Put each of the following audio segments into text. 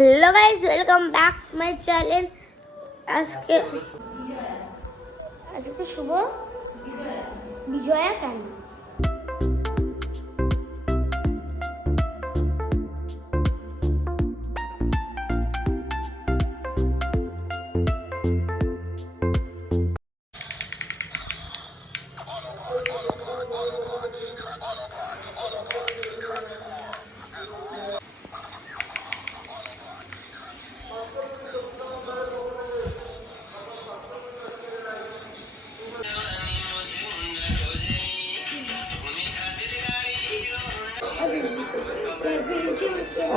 Hello guys, welcome back my channel. আজকে শুভ বিজয়া কেন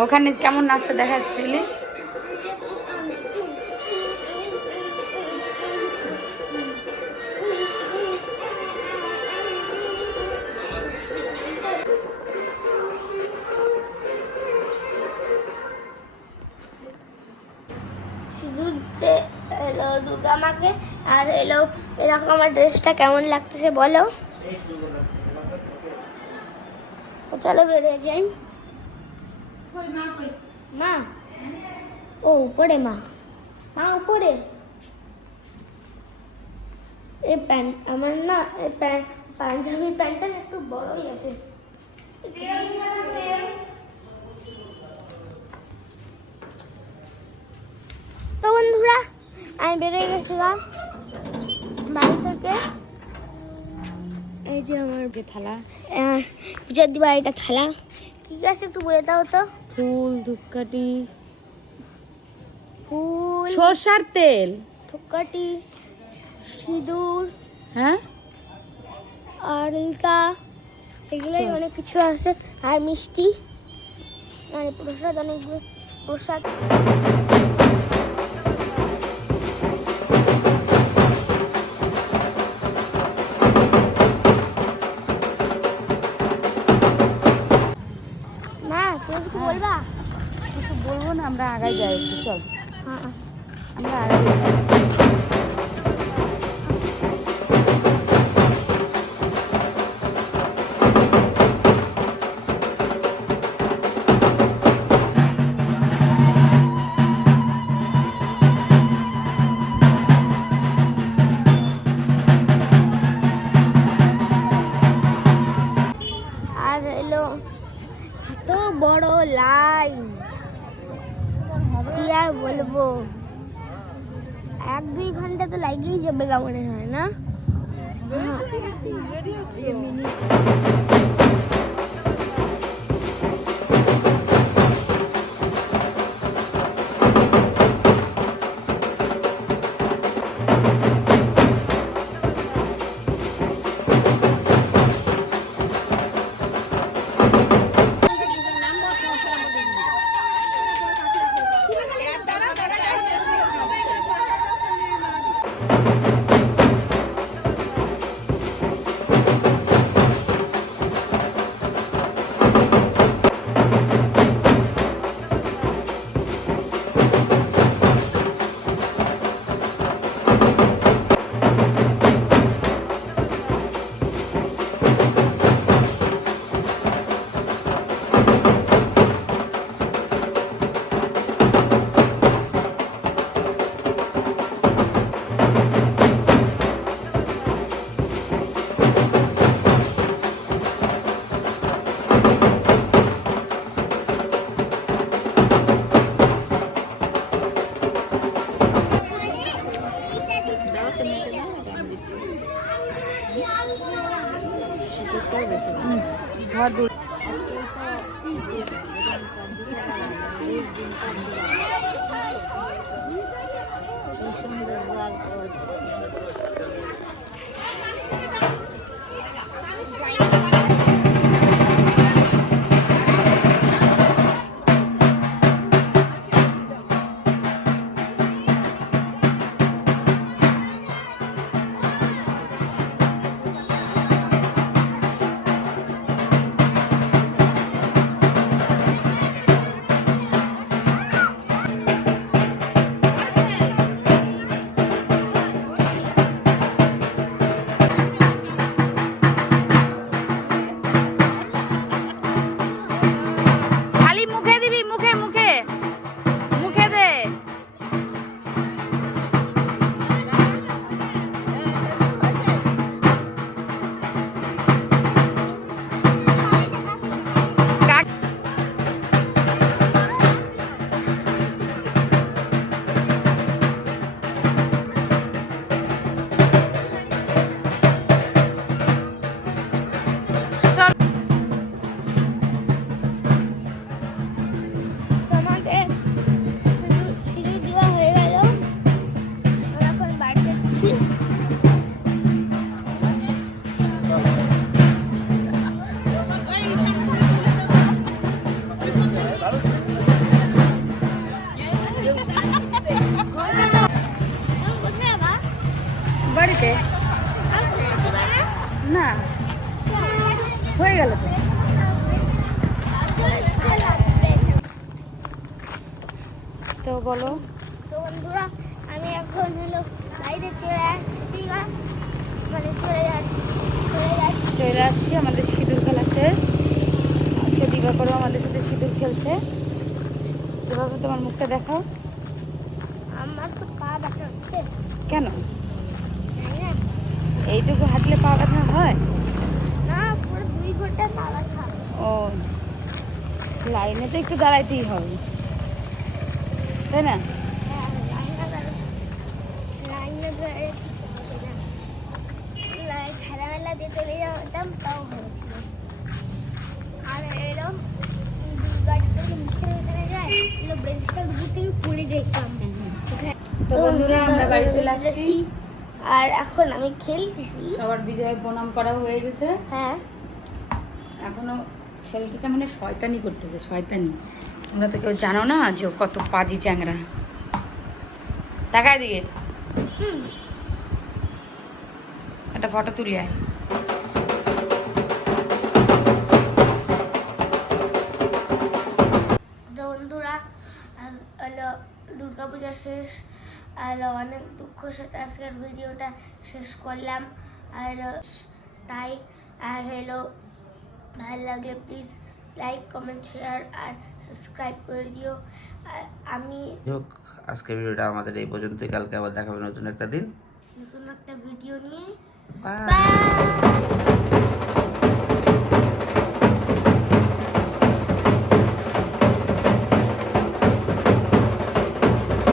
ওখানে কেমন নাচটা দেখাচ্ছিলি? হ্যালো দুর্গা মাকে। আর হ্যালো, এরকম আমার ড্রেসটা কেমন লাগতেছে বলো। চলো বেরিয়ে যাই। মা ও উপরে, মা উপরে। এই প্যান্ট আমার না, এই পাঞ্জাবি প্যান্টটা একটু বড়ই আছে। তো বন্ধুরা, আমি বেরিয়ে গেছিলাম বাড়ি থেকে। এই যে আমার যে থালা, পূজার দিবা, এটা থালা ঠিক আছে, একটু বলে দাও তো। ফুল, ধূপকাঠি, ফুল, সরষার তেল, ধূপকাঠি, সিঁদুর, হ্যাঁ, আর ইলতা, এগুলোই অনেক কিছু আছে। আর মিষ্টি, আর প্রসাদ, অনেকগুলো প্রসাদ। মা তুমি কিছু বলবা? কিছু বলবো না, আমরা আগাই যাই একটু, চল হ্যাঁ, আমরা আগাই যাই। আর এলো এত বড় লাইন, কি আর বলবো। 1-2 ঘন্টা তো লাগেই যাবে গা মনে হয় না। ঘর দূর তো বলো। তো বন্ধুরা আমি এখন হলো বাইরে চলে আসছি মানে চলে আসছি, আমাদের সিঁদুর খেলা শেষ। আজকে দিবাকরও আমাদের সাথে সিঁদুর খেলছে। দিবাকর তোমার মুখটা দেখাও। আমার তো পা ব্যথা হচ্ছে। কেন? জানি না। এইটুকু হাঁটলে পা ব্যথা হয়? না, পুরো 2 ঘন্টা পা ব্যথা। ও, লাইনে তো একটু দাঁড়াইতেই হবে, তাই না? হ্যাঁ, লাইনে দাঁড়িয়ে কিছু হবে না। খেলামেলা দিয়ে চলে যেতাম তাও হয়েছিল। আর এরকম গাড়িতে নিচে উঠে যায়, এগুলো বেঞ্চটার উপর থেকে পড়ে যেতাম। তো বন্ধুরা আমরা বাড়ি চলে আসছি। আর এখন আমি খেলতেছি। সবার বিজয়ের প্রণাম করা হয়ে গেছে। হ্যাঁ, এখনো খেলতেছে, মানে শয়তানি করতেছে, শয়তানি। তোমরা তো কেউ জানো না যে ও কত পাজি চ্যাংরা। তাকায় দিকে একটা ফটো তুলি আয়। তো বন্ধুরা হলো দুর্গাপূজা শেষ। আর অনেক দুঃখের সাথে আজকের ভিডিওটা শেষ করলাম। আর তাই আর হলো ভালো লাগলে প্লিজ লাইক কমেন্ট শেয়ার আর সাবস্ক্রাইব করে দিও। আর আমি হোক, আজকের ভিডিওটা আমাদের এই পর্যন্তই। কালকে আবার দেখাবো নতুন একটা দিন, নতুন একটা ভিডিও নিয়ে। বাই। বাই।